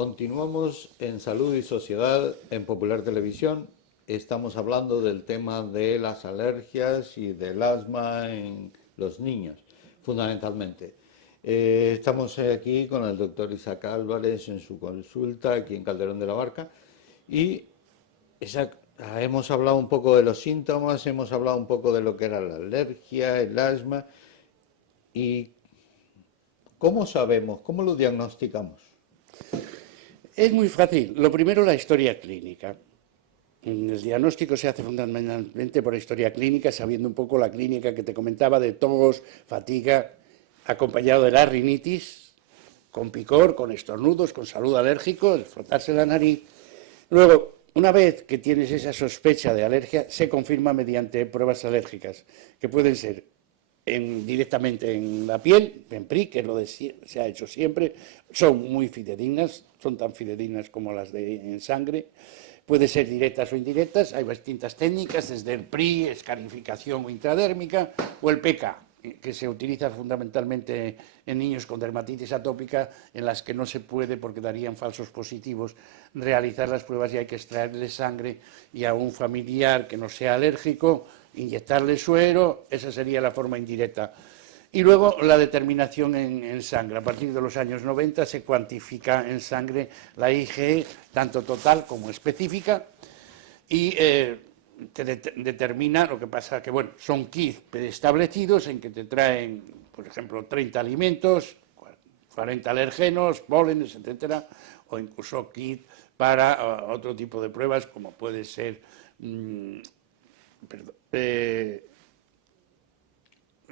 Continuamos en Salud y Sociedad en Popular Televisión. Estamos hablando del tema de las alergias y del asma en los niños, fundamentalmente. Estamos aquí con el doctor Isaac Álvarez en su consulta aquí en Calderón de la Barca y Isaac, hemos hablado un poco de los síntomas, hemos hablado un poco de lo que era la alergia, el asma y ¿cómo sabemos, cómo lo diagnosticamos? Es muy fácil. Lo primero, la historia clínica. El diagnóstico se hace fundamentalmente por la historia clínica, sabiendo un poco la clínica que te comentaba de tos, fatiga, acompañado de la rinitis, con picor, con estornudos, con saludo alérgico, el frotarse la nariz. Luego, una vez que tienes esa sospecha de alergia, se confirma mediante pruebas alérgicas, que pueden ser directamente en la piel, en PRI, que es lo que se ha hecho siempre, son muy fidedignas, son tan fidedignas como las en sangre, puede ser directas o indirectas, hay distintas técnicas, desde el PRI, escarificación intradérmica, o el PK, que se utiliza fundamentalmente en niños con dermatitis atópica, en las que no se puede, porque darían falsos positivos, realizar las pruebas y hay que extraerle sangre, y a un familiar que no sea alérgico, inyectarle suero, esa sería la forma indirecta. Y luego la determinación en sangre. A partir de los años 90 se cuantifica en sangre la IgE, tanto total como específica, y te determina, lo que pasa que, bueno, son kits preestablecidos en que te traen, por ejemplo, 30 alimentos, 40 alergenos, pólenes, etcétera, o incluso kit para otro tipo de pruebas, como puede ser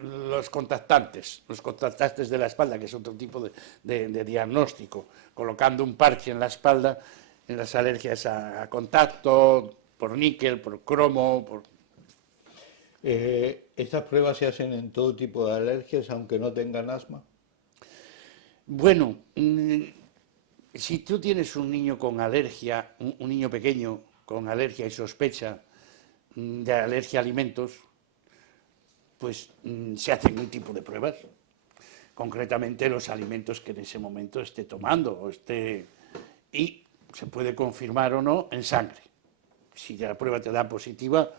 los contactantes de la espalda, que es otro tipo de diagnóstico, colocando un parche en la espalda en las alergias a contacto, por níquel, por cromo. ¿Estas pruebas se hacen en todo tipo de alergias, aunque no tengan asma? Bueno, si tú tienes un niño con alergia, un niño pequeño con alergia y sospecha de alergia a alimentos, pues se hacen un tipo de pruebas, concretamente los alimentos que en ese momento esté tomando y se puede confirmar o no en sangre. Si la prueba te da positiva,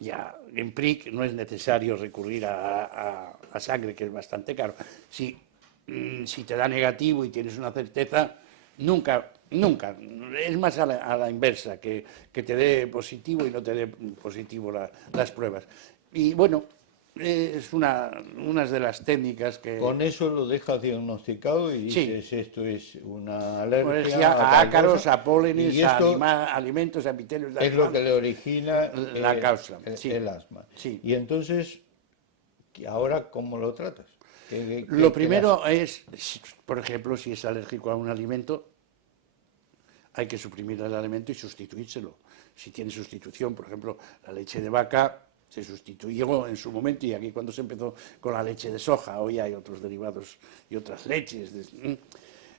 ya en PRIC no es necesario recurrir a sangre, que es bastante caro. Si te da negativo y tienes una certeza, nunca, es más a la inversa, que te dé positivo y no te dé positivo las pruebas. Y bueno, es una de las técnicas que... Con eso lo dejas diagnosticado y dices, sí, esto es una alergia a ácaros, a pólenes, y esto a alimentos, a epitelios de es lo que le origina la causa, el asma. Sí. Y entonces, ¿ahora cómo lo tratas? Lo primero es, por ejemplo, si es alérgico a un alimento, hay que suprimir el alimento y sustituírselo. Si tiene sustitución, por ejemplo, la leche de vaca se sustituyó en su momento, y aquí cuando se empezó con la leche de soja, hoy hay otros derivados y otras leches.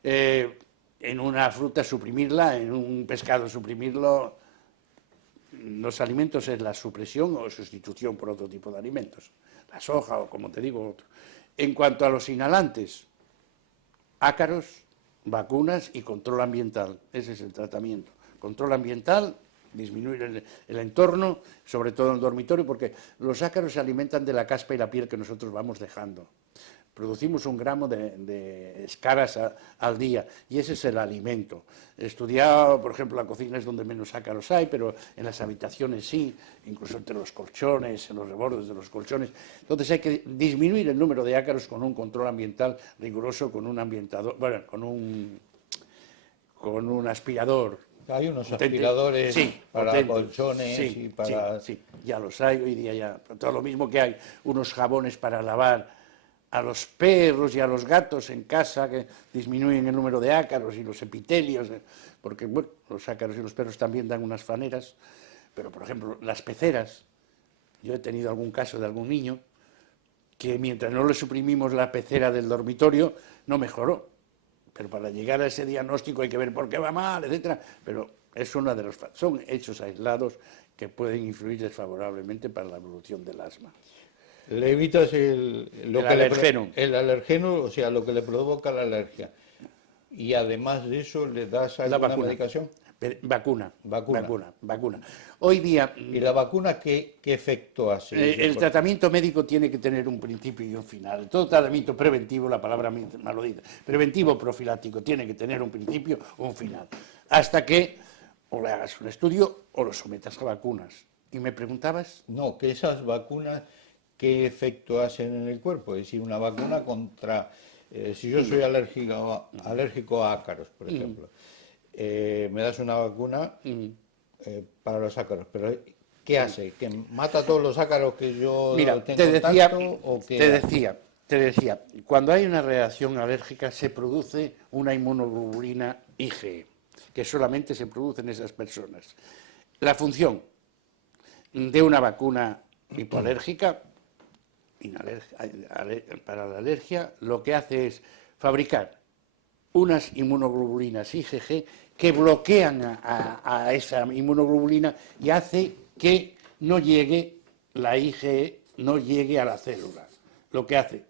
En una fruta suprimirla, en un pescado suprimirlo. Los alimentos es la supresión o sustitución por otro tipo de alimentos, la soja o, como te digo, otro. En cuanto a los inhalantes, ácaros, vacunas y control ambiental. Ese es el tratamiento. Control ambiental, disminuir el entorno, sobre todo en el dormitorio, porque los ácaros se alimentan de la caspa y la piel que nosotros vamos dejando. Producimos 1 gramo de escaras al día, y ese es el alimento. Estudiado, por ejemplo, la cocina es donde menos ácaros hay, pero en las habitaciones sí, incluso entre los colchones, en los rebordes de los colchones. Entonces hay que disminuir el número de ácaros con un control ambiental riguroso, con un ambientador, bueno, con un aspirador. Hay unos aspiradores para potentes, colchones y para... Sí, ya los hay hoy día ya. Todo lo mismo que hay unos jabones para lavar a los perros y a los gatos en casa, que disminuyen el número de ácaros y los epitelios, porque bueno, los ácaros y los perros también dan unas faneras, pero por ejemplo las peceras, yo he tenido algún caso de algún niño que mientras no le suprimimos la pecera del dormitorio no mejoró, pero para llegar a ese diagnóstico hay que ver por qué va mal, etcétera, pero es son hechos aislados que pueden influir desfavorablemente para la evolución del asma. Le evitas el alergeno. El alergeno, o sea, lo que le provoca la alergia. Y además de eso, ¿le das La alguna vacuna. medicación? Vacuna. Vacuna. Vacuna. Vacuna. Hoy día, ¿Y la vacuna qué efecto hace? el tratamiento médico tiene que tener un principio y un final. Todo tratamiento preventivo, la palabra malodita, preventivo o profiláctico, tiene que tener un principio o un final. Hasta que o le hagas un estudio o lo sometas a vacunas. ¿Y me preguntabas? No, que esas vacunas, ¿qué efecto hacen en el cuerpo? Es decir, una vacuna contra... si yo soy alérgico a ácaros, por ejemplo, me das una vacuna para los ácaros, pero ¿qué hace? ¿Que mata todos los ácaros que yo Mira, tengo te decía, contacto? ¿O qué te hace? decía, te decía, cuando hay una reacción alérgica se produce una inmunoglobulina IgE, que solamente se produce en esas personas. La función de una vacuna hipoalérgica para la alergia, lo que hace es fabricar unas inmunoglobulinas IgG que bloquean a esa inmunoglobulina y hace que no llegue la IgE, no llegue a la célula. Lo que hace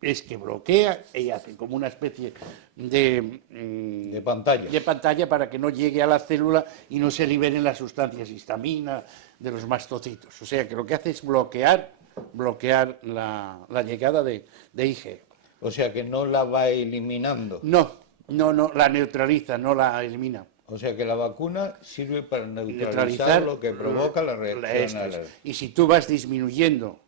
es que bloquea y hace como una especie De pantalla. de pantalla para que no llegue a la célula y no se liberen las sustancias histamina de los mastocitos. O sea que lo que hace es bloquear la llegada de IgE. O sea que no la va eliminando. No, la neutraliza, no la elimina. O sea que la vacuna sirve para neutralizar Neutralizar lo que provoca la reacción esto es. alérgica. Y si tú vas disminuyendo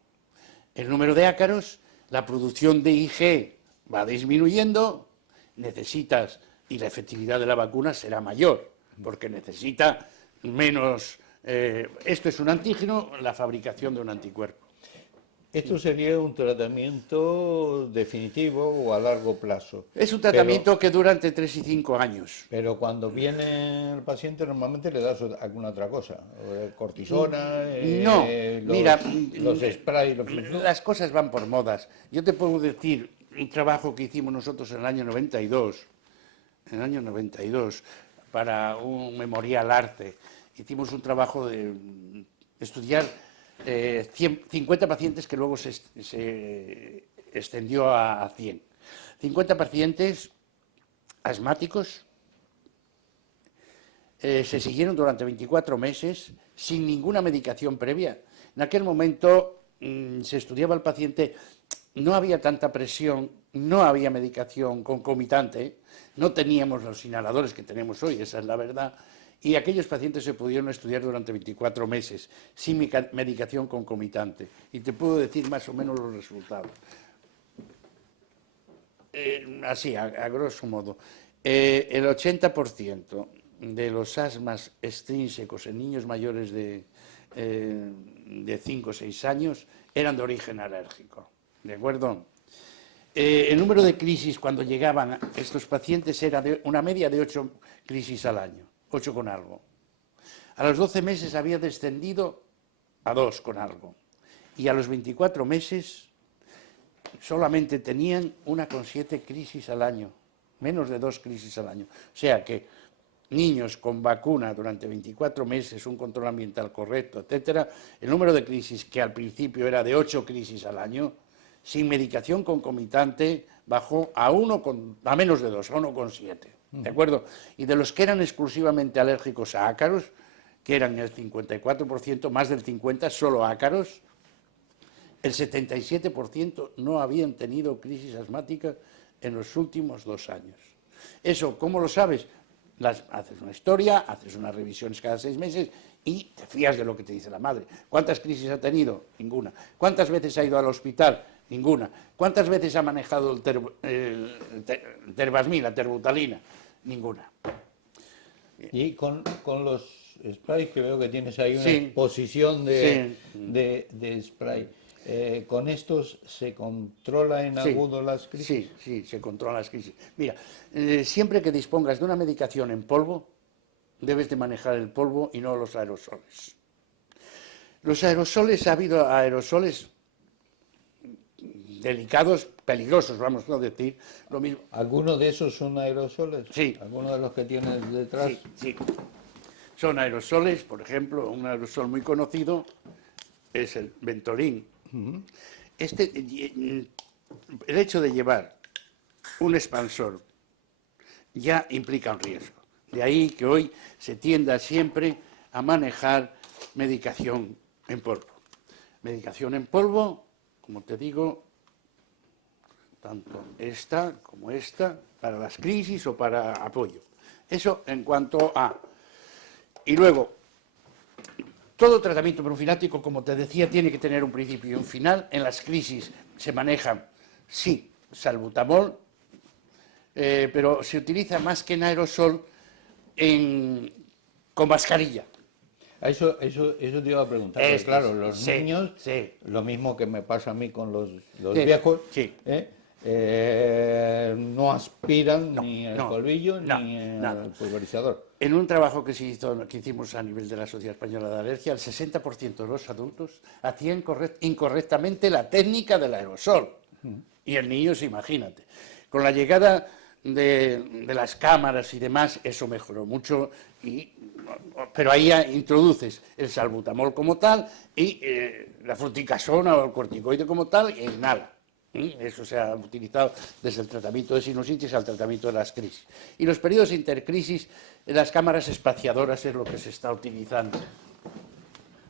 el número de ácaros, la producción de IgE va disminuyendo, necesitas, y la efectividad de la vacuna será mayor, porque necesita menos... esto es un antígeno, la fabricación de un anticuerpo. ¿Esto sería un tratamiento definitivo o a largo plazo? Es un tratamiento que dura entre 3 y 5 años. Pero cuando viene el paciente normalmente le das alguna otra cosa, cortisona, No, mira, los sprays. Las cosas van por modas. Yo te puedo decir un trabajo que hicimos nosotros en el año 92, para un memorial arte. Hicimos un trabajo de estudiar 50 pacientes que luego se extendió a 100. 50 pacientes asmáticos se siguieron durante 24 meses sin ninguna medicación previa. En aquel momento se estudiaba al paciente, no había tanta presión, no había medicación concomitante, no teníamos los inhaladores que tenemos hoy, esa es la verdad, y aquellos pacientes se pudieron estudiar durante 24 meses sin medicación concomitante. Y te puedo decir más o menos los resultados. Así, a grosso modo. El 80% de los asmas extrínsecos en niños mayores de 5 o 6 años eran de origen alérgico. ¿De acuerdo? El número de crisis cuando llegaban estos pacientes era de una media de 8 crisis al año. 8 con algo. A los 12 meses había descendido a 2 con algo. Y a los 24 meses solamente tenían 1,7 crisis al año. Menos de 2 crisis al año. O sea que niños con vacuna durante 24 meses, un control ambiental correcto, etcétera, el número de crisis que al principio era de 8 crisis al año, sin medicación concomitante, bajó a menos de 2, a 1,7. ¿De acuerdo? Y de los que eran exclusivamente alérgicos a ácaros, que eran el 54%, más del 50% solo ácaros, el 77% no habían tenido crisis asmática en los últimos 2 años. Eso, ¿cómo lo sabes? Haces una historia, haces unas revisiones cada 6 meses y te fías de lo que te dice la madre. ¿Cuántas crisis ha tenido? Ninguna. ¿Cuántas veces ha ido al hospital? Ninguna. ¿Cuántas veces ha manejado el terbasmil, la terbutalina? Ninguna. Y con los sprays, que veo que tienes ahí una Sí. exposición de spray, ¿con estos se controla en agudo las crisis? Sí, se controlan las crisis. Mira, siempre que dispongas de una medicación en polvo, debes de manejar el polvo y no los aerosoles. Los aerosoles, ha habido aerosoles delicados, peligrosos, vamos a decir, lo mismo. ¿Algunos de esos son aerosoles? Sí. ¿Algunos de los que tienes detrás? Sí. Son aerosoles, por ejemplo, un aerosol muy conocido es el Ventolin. El hecho de llevar un expansor ya implica un riesgo. De ahí que hoy se tienda siempre a manejar medicación en polvo. Medicación en polvo, como te digo, tanto esta como esta, para las crisis o para apoyo. Eso en cuanto a... Y luego, todo tratamiento profiláctico, como te decía, tiene que tener un principio y un final. En las crisis se maneja, sí, salbutamol, pero se utiliza más que en aerosol con mascarilla. Eso te iba a preguntar, porque claro, los niños, lo mismo que me pasa a mí con los viejos, no aspiran ni el polvillo ni el pulverizador. En un trabajo que hicimos a nivel de la Sociedad Española de Alergia, el 60% de los adultos hacían incorrectamente la técnica del aerosol. Y el niño, imagínate. Con la llegada de las cámaras y demás, eso mejoró mucho, pero ahí introduces el salbutamol como tal y la fluticasona o el corticoide como tal y nada. Eso se ha utilizado desde el tratamiento de sinusitis al tratamiento de las crisis. Y los periodos intercrisis, las cámaras espaciadoras es lo que se está utilizando.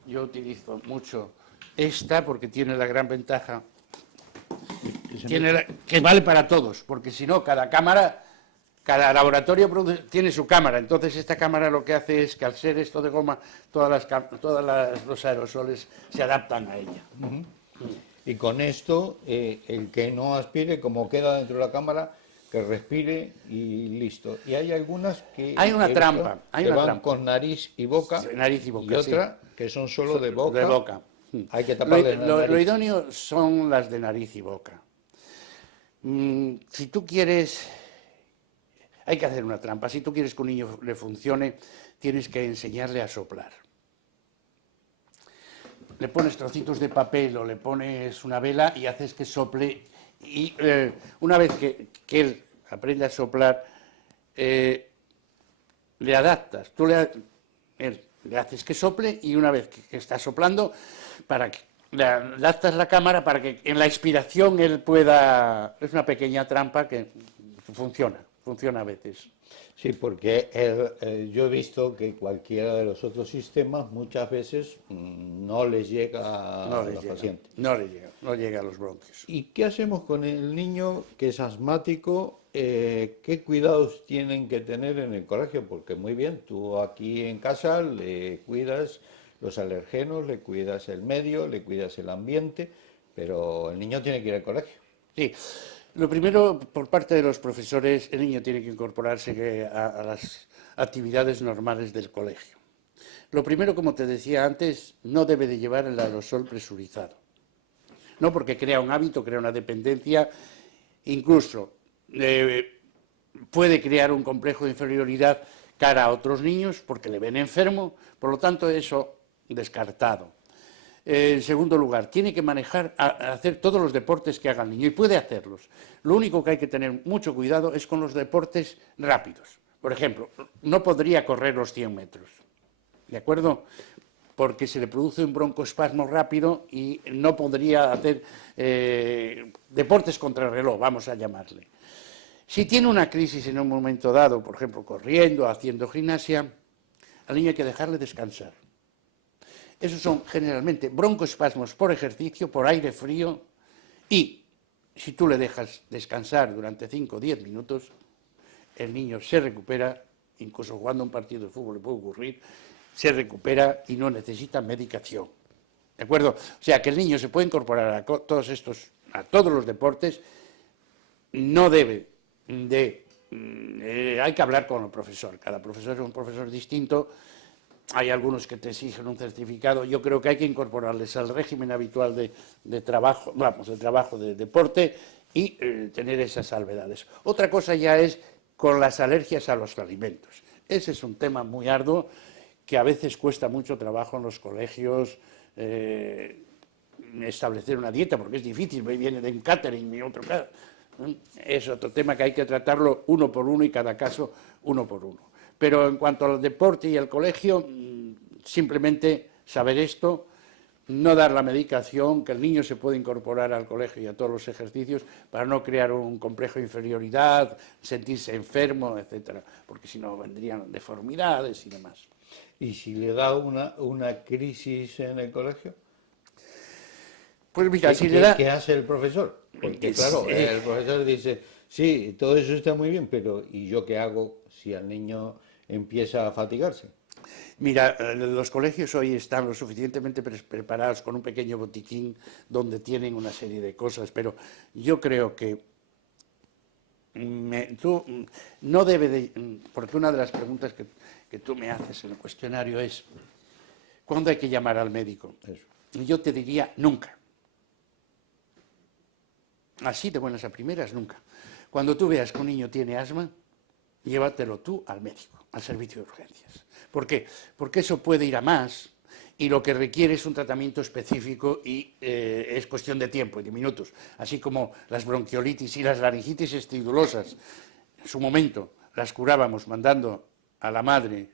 Yo utilizo mucho esta porque tiene la gran ventaja que vale para todos, porque si no, cada laboratorio tiene su cámara. Entonces esta cámara lo que hace es que al ser esto de goma, todos los aerosoles se adaptan a ella. Y con esto, el que no aspire, como queda dentro de la cámara, que respire y listo. Y hay algunas que... Hay una trampa. Van con nariz y boca. Sí, nariz y boca, y otra que son solo de boca. De boca. Hay que taparle la nariz. Lo idóneo son las de nariz y boca. Si tú quieres... Hay que hacer una trampa. Si tú quieres que un niño le funcione, tienes que enseñarle a soplar. Le pones trocitos de papel o le pones una vela y haces que sople. Y una vez que él aprende a soplar, le adaptas. Él le haces que sople y una vez que está soplando, le adaptas la cámara para que en la expiración él pueda... Es una pequeña trampa que funciona a veces. Sí, porque yo he visto que cualquiera de los otros sistemas muchas veces no les llega a los pacientes. No llega a los bronquios. ¿Y qué hacemos con el niño que es asmático? ¿Qué cuidados tienen que tener en el colegio? Porque muy bien, tú aquí en casa le cuidas los alergenos, le cuidas el medio, le cuidas el ambiente, pero el niño tiene que ir al colegio. Sí. Lo primero, por parte de los profesores, el niño tiene que incorporarse a las actividades normales del colegio. Lo primero, como te decía antes, no debe de llevar el aerosol presurizado. No porque crea un hábito, crea una dependencia, incluso puede crear un complejo de inferioridad cara a otros niños porque le ven enfermo, por lo tanto eso descartado. En segundo lugar, tiene que hacer todos los deportes que haga el niño y puede hacerlos. Lo único que hay que tener mucho cuidado es con los deportes rápidos. Por ejemplo, no podría correr los 100 metros, ¿de acuerdo? Porque se le produce un broncoespasmo rápido y no podría hacer deportes contra el reloj, vamos a llamarle. Si tiene una crisis en un momento dado, por ejemplo, corriendo, haciendo gimnasia, al niño hay que dejarle descansar. Esos son generalmente broncoespasmos por ejercicio, por aire frío, y si tú le dejas descansar durante 5 o 10 minutos, el niño se recupera, incluso jugando un partido de fútbol le puede ocurrir, se recupera y no necesita medicación. ¿De acuerdo? O sea que el niño se puede incorporar a todos los deportes, no debe de... hay que hablar con el profesor, cada profesor es un profesor distinto. Hay algunos que te exigen un certificado. Yo creo que hay que incorporarles al régimen habitual de trabajo, de deporte y tener esas salvedades. Otra cosa ya es con las alergias a los alimentos. Ese es un tema muy arduo que a veces cuesta mucho trabajo en los colegios establecer una dieta, porque es difícil, viene de un catering y otro caso. Es otro tema que hay que tratarlo uno por uno y cada caso uno por uno. Pero en cuanto al deporte y al colegio, simplemente saber esto, no dar la medicación, que el niño se puede incorporar al colegio y a todos los ejercicios para no crear un complejo de inferioridad, sentirse enfermo, etcétera, porque si no vendrían deformidades y demás. ¿Y si le da una crisis en el colegio? Pues mira, si le da... ¿Qué hace el profesor? Porque claro, el profesor dice, sí, todo eso está muy bien, pero ¿y yo qué hago si el niño empieza a fatigarse? Mira, los colegios hoy están lo suficientemente preparados con un pequeño botiquín donde tienen una serie de cosas, pero yo creo que tú no debe de... Porque una de las preguntas que tú me haces en el cuestionario es, ¿cuándo hay que llamar al médico? Eso. Y yo te diría, nunca. Así de buenas a primeras, nunca. Cuando tú veas que un niño tiene asma, llévatelo tú al médico, al servicio de urgencias. ¿Por qué? Porque eso puede ir a más y lo que requiere es un tratamiento específico y es cuestión de tiempo y de minutos. Así como las bronquiolitis y las laringitis estridulosas, en su momento las curábamos mandando a la madre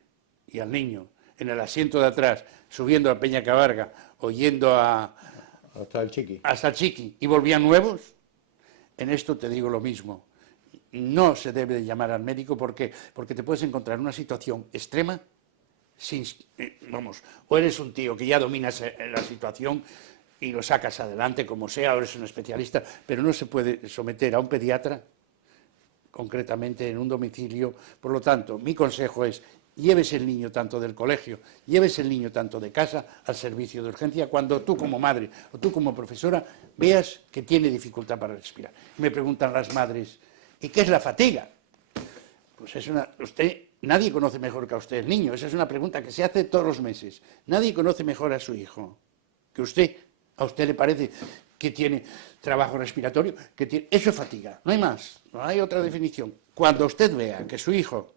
y al niño en el asiento de atrás, subiendo a Peña Cabarga o yendo Hasta el chiqui. hasta el Chiqui y volvían nuevos. En esto te digo lo mismo. No se debe de llamar al médico porque te puedes encontrar en una situación extrema, o eres un tío que ya dominas la situación y lo sacas adelante como sea, o eres un especialista, pero no se puede someter a un pediatra, concretamente en un domicilio. Por lo tanto, mi consejo es, lleves el niño tanto del colegio, lleves el niño tanto de casa al servicio de urgencia cuando tú como madre o tú como profesora veas que tiene dificultad para respirar. Me preguntan las madres, ¿y qué es la fatiga? Pues nadie conoce mejor que a usted el niño, esa es una pregunta que se hace todos los meses. Nadie conoce mejor a su hijo que usted. ¿A usted le parece que tiene trabajo respiratorio? Eso es fatiga, no hay más, no hay otra definición. Cuando usted vea que su hijo,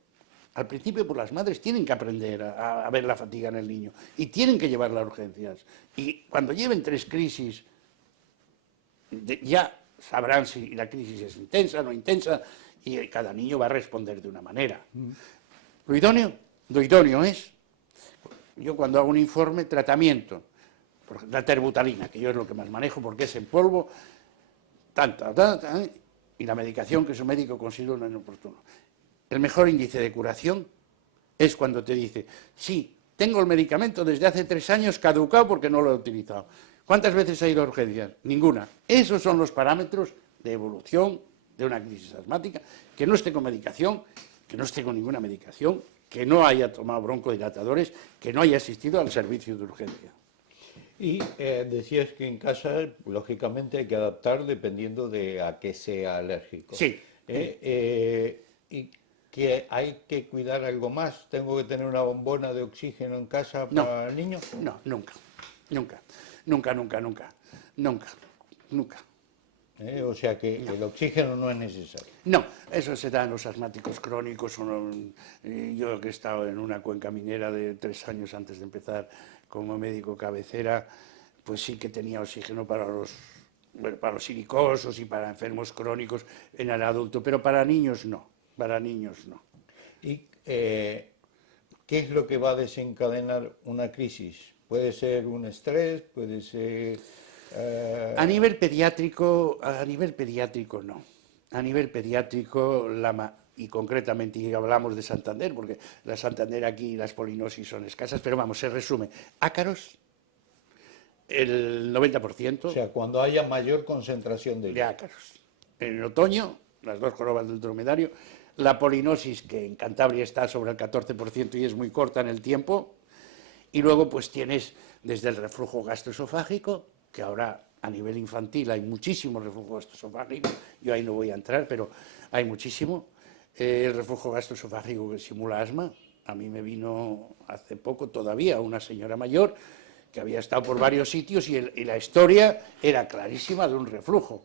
al principio por las madres tienen que aprender a ver la fatiga en el niño y tienen que llevarla a urgencias. Y cuando lleven 3 crisis, ya sabrán si la crisis es intensa o no intensa, y cada niño va a responder de una manera. Lo idóneo es, yo cuando hago un informe, tratamiento, la terbutalina, que yo es lo que más manejo porque es en polvo, y la medicación que su médico considera inoportuno. El mejor índice de curación es cuando te dice, sí, tengo el medicamento desde hace 3 años caducado porque no lo he utilizado. ¿Cuántas veces ha ido a urgencias? Ninguna. Esos son los parámetros de evolución de una crisis asmática, que no esté con medicación, que no esté con ninguna medicación, que no haya tomado broncodilatadores, que no haya asistido al servicio de urgencia. Y decías que en casa, lógicamente, hay que adaptar dependiendo de a qué sea alérgico. Sí. Y que hay que cuidar algo más. ¿Tengo que tener una bombona de oxígeno en casa para el niño? No, nunca. O sea que el oxígeno no es necesario. No, eso se da en los asmáticos crónicos. Yo que he estado en una cuenca minera de 3 años antes de empezar como médico cabecera, pues sí que tenía oxígeno para los silicosos y para enfermos crónicos en el adulto, pero para niños no. ¿Y qué es lo que va a desencadenar una crisis? ¿Puede ser un estrés? ¿Puede ser...? A nivel pediátrico no. A nivel pediátrico, y concretamente y hablamos de Santander, porque la Santander aquí las polinosis son escasas, pero vamos, se resume. Ácaros, el 90%. O sea, cuando haya mayor concentración de ácaros. En el otoño, las 2 jorobas del dromedario, la polinosis, que en Cantabria está sobre el 14% y es muy corta en el tiempo, y luego pues tienes desde el reflujo gastroesofágico, que ahora a nivel infantil hay muchísimo reflujo gastroesofágico, yo ahí no voy a entrar, pero hay muchísimo. El reflujo gastroesofágico que simula asma, a mí me vino hace poco todavía una señora mayor que había estado por varios sitios y la historia era clarísima de un reflujo.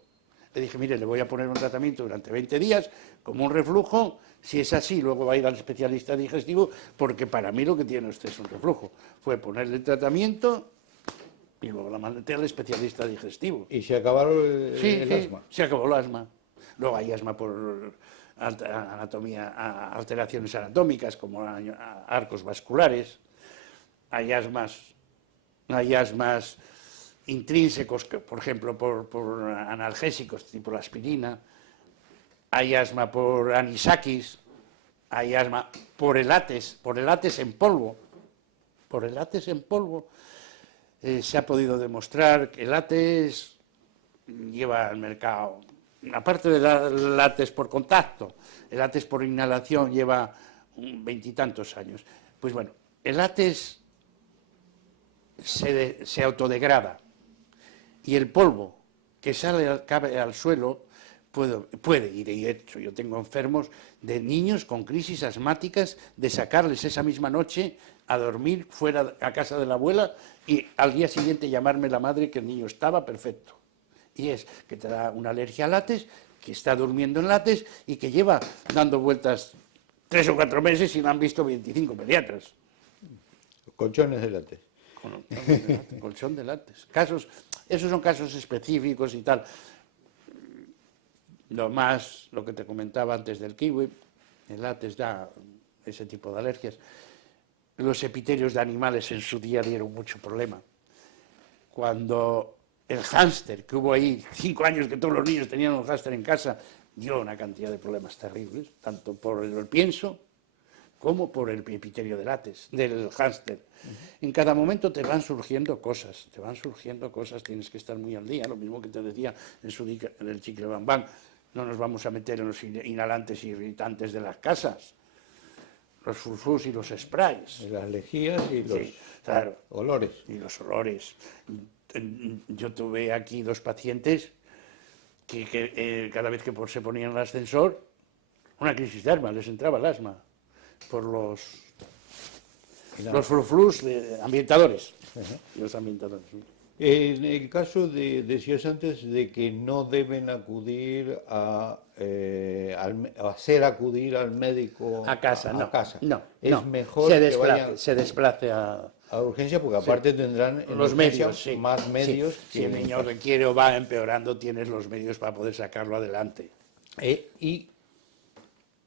Le dije, mire, le voy a poner un tratamiento durante 20 días como un reflujo, si es así, luego va a ir al especialista digestivo, porque para mí lo que tiene usted es un reflujo. Fue ponerle el tratamiento y luego la mandé al especialista digestivo. ¿Y se acabaron el asma? Se acabó el asma. Luego hay asma por alteraciones anatómicas, como arcos vasculares, hay asmas intrínsecos, por ejemplo, por analgésicos tipo la aspirina, hay asma por anisakis, hay asma por el látex en polvo. Por el látex en polvo se ha podido demostrar que el látex lleva al mercado, aparte del látex por contacto, el látex por inhalación lleva 20 y tantos años. Pues bueno, el látex se autodegrada y el polvo que cae al suelo puede ir, y de hecho yo tengo enfermos de niños con crisis asmáticas, de sacarles esa misma noche a dormir fuera a casa de la abuela y al día siguiente llamarme la madre que el niño estaba perfecto. Y es que te da una alergia al látex, que está durmiendo en látex y que lleva dando vueltas 3 o 4 meses y lo han visto 25 pediatras. Colchones de látex. Colchón de látex. Esos son casos específicos y tal. Lo que te comentaba antes del kiwi, el látex da ese tipo de alergias. Los epitelios de animales en su día dieron mucho problema. Cuando el hámster, que hubo ahí 5 años que todos los niños tenían un hámster en casa, dio una cantidad de problemas terribles, tanto por el pienso como por el epitelio de látex, del hámster. En cada momento te van surgiendo cosas, tienes que estar muy al día, lo mismo que te decía en el chicle Bam Bam. No nos vamos a meter en los inhalantes irritantes de las casas, los furfús y los sprays. Las lejías y los olores. Y los olores. Yo tuve aquí 2 pacientes que cada vez que se ponían en el ascensor, una crisis de asma, les entraba el asma por los furfús ambientadores. Los ambientadores. En el caso decías antes de que no deben acudir hacer acudir al médico a casa. No. Es mejor que vayan se desplace a urgencia, porque aparte tendrán los medios, más medios. Si el niño requiere o va empeorando, tienes los medios para poder sacarlo adelante. Y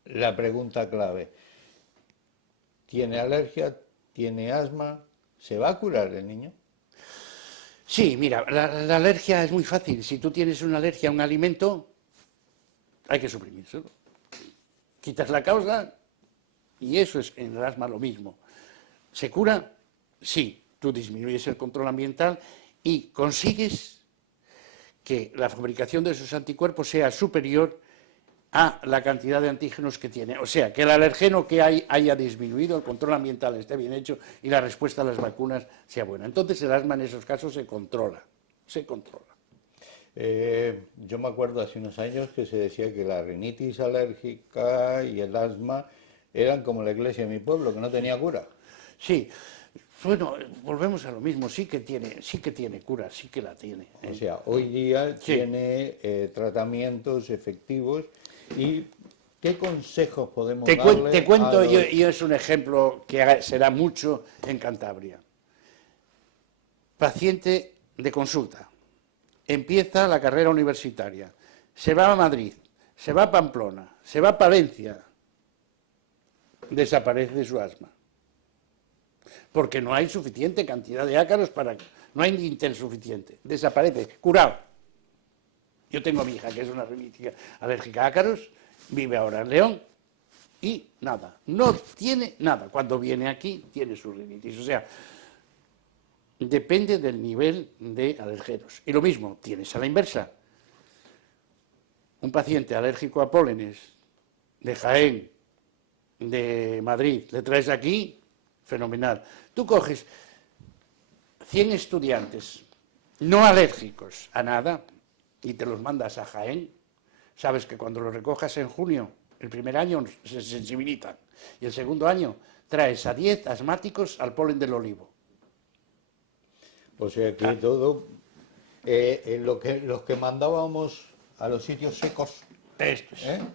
la pregunta clave: ¿tiene alergia? ¿Tiene asma? ¿Se va a curar el niño? Sí, mira, la alergia es muy fácil. Si tú tienes una alergia a un alimento, hay que suprimirlo. Quitas la causa y eso es en el asma lo mismo. ¿Se cura? Sí, tú disminuyes el control ambiental y consigues que la fabricación de esos anticuerpos sea superior a la cantidad de antígenos que tiene. O sea, que el alergeno que haya disminuido, el control ambiental esté bien hecho y la respuesta a las vacunas sea buena. Entonces el asma en esos casos se controla. Yo me acuerdo hace unos años que se decía que la rinitis alérgica y el asma eran como la iglesia de mi pueblo, que no tenía cura. Sí. Bueno, volvemos a lo mismo, sí que tiene cura, sí que la tiene. O sea, hoy día tiene tratamientos efectivos. ¿Y qué consejos podemos darle? Te cuento, yo es un ejemplo que será mucho en Cantabria. Paciente de consulta, empieza la carrera universitaria, se va a Madrid, se va a Pamplona, se va a Palencia, desaparece su asma. Porque no hay suficiente cantidad de ácaros no hay Intel suficiente, desaparece, curado. Yo tengo a mi hija que es una rinitis alérgica a ácaros, vive ahora en León y nada, no tiene nada. Cuando viene aquí tiene su rinitis, o sea, depende del nivel de alergenos. Y lo mismo, tienes a la inversa, un paciente alérgico a pólenes de Jaén, de Madrid, le traes aquí, fenomenal. Tú coges 100 estudiantes no alérgicos a nada y te los mandas a Jaén, sabes que cuando los recojas en junio, el primer año se sensibilizan y el segundo año traes a 10 asmáticos al polen del olivo. O sea que todo, los que mandábamos a los sitios secos,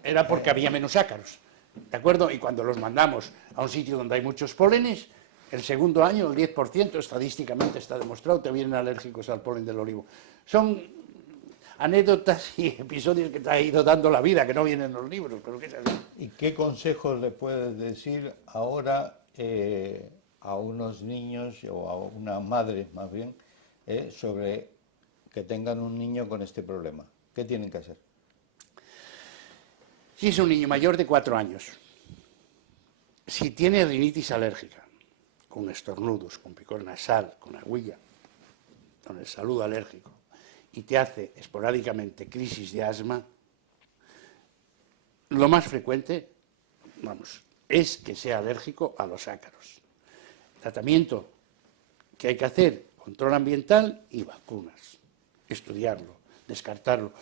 era porque había menos ácaros, ¿de acuerdo? Y cuando los mandamos a un sitio donde hay muchos pólenes, el segundo año, el 10%, estadísticamente está demostrado, te vienen alérgicos al polen del olivo. Son anécdotas y episodios que te ha ido dando la vida, que no vienen en los libros, pero que es así. ¿Y qué consejos le puedes decir ahora a unos niños o a unas madres más bien sobre que tengan un niño con este problema? ¿Qué tienen que hacer? Si es un niño mayor de 4 años, si tiene rinitis alérgica, con estornudos, con picor nasal, con agüilla, con el saludo alérgico, y te hace esporádicamente crisis de asma, lo más frecuente, es que sea alérgico a los ácaros. Tratamiento que hay que hacer, control ambiental y vacunas. Estudiarlo, descartarlo,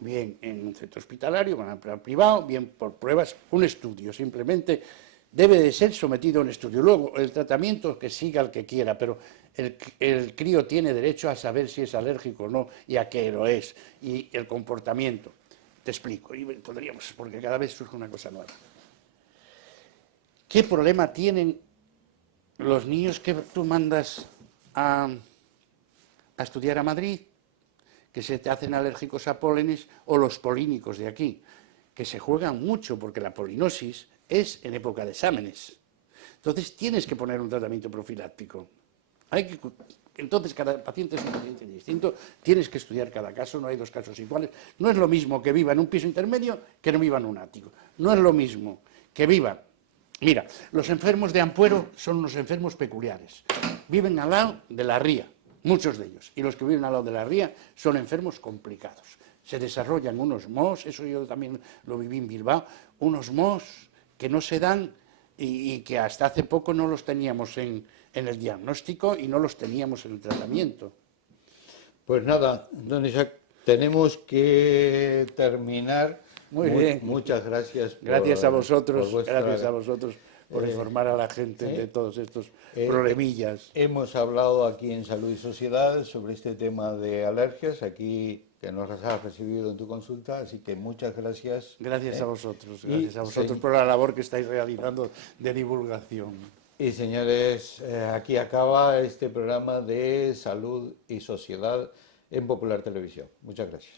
bien en un centro hospitalario, en un plan privado, bien por pruebas, un estudio, simplemente debe de ser sometido a un estudio. Luego, el tratamiento que siga el que quiera, pero el crío tiene derecho a saber si es alérgico o no y a qué lo es, y el comportamiento. Te explico, y podríamos, porque cada vez surge una cosa nueva. ¿Qué problema tienen los niños que tú mandas a estudiar a Madrid, que se te hacen alérgicos a pólenes, o los polínicos de aquí, que se juegan mucho porque la polinosis es en época de exámenes? Entonces tienes que poner un tratamiento profiláctico. Entonces cada paciente es un paciente distinto, tienes que estudiar cada caso, no hay dos casos iguales. No es lo mismo que viva en un piso intermedio que no viva en un ático. No es lo mismo que viva... Mira, los enfermos de Ampuero son unos enfermos peculiares. Viven al lado de la ría, muchos de ellos. Y los que viven al lado de la ría son enfermos complicados. Se desarrollan unos mohos, eso yo también lo viví en Bilbao, unos mohos que no se dan y que hasta hace poco no los teníamos en el diagnóstico y no los teníamos en el tratamiento. Pues nada, don Isaac, tenemos que terminar. Muy bien. Muchas gracias. Gracias a vosotros, gracias a vosotros por informar a la gente de todos estos problemillas. Hemos hablado aquí en Salud y Sociedad sobre este tema de alergias, aquí que nos has recibido en tu consulta, así que muchas gracias. Gracias a vosotros por la labor que estáis realizando de divulgación. Y señores, aquí acaba este programa de Salud y Sociedad en Popular Televisión. Muchas gracias.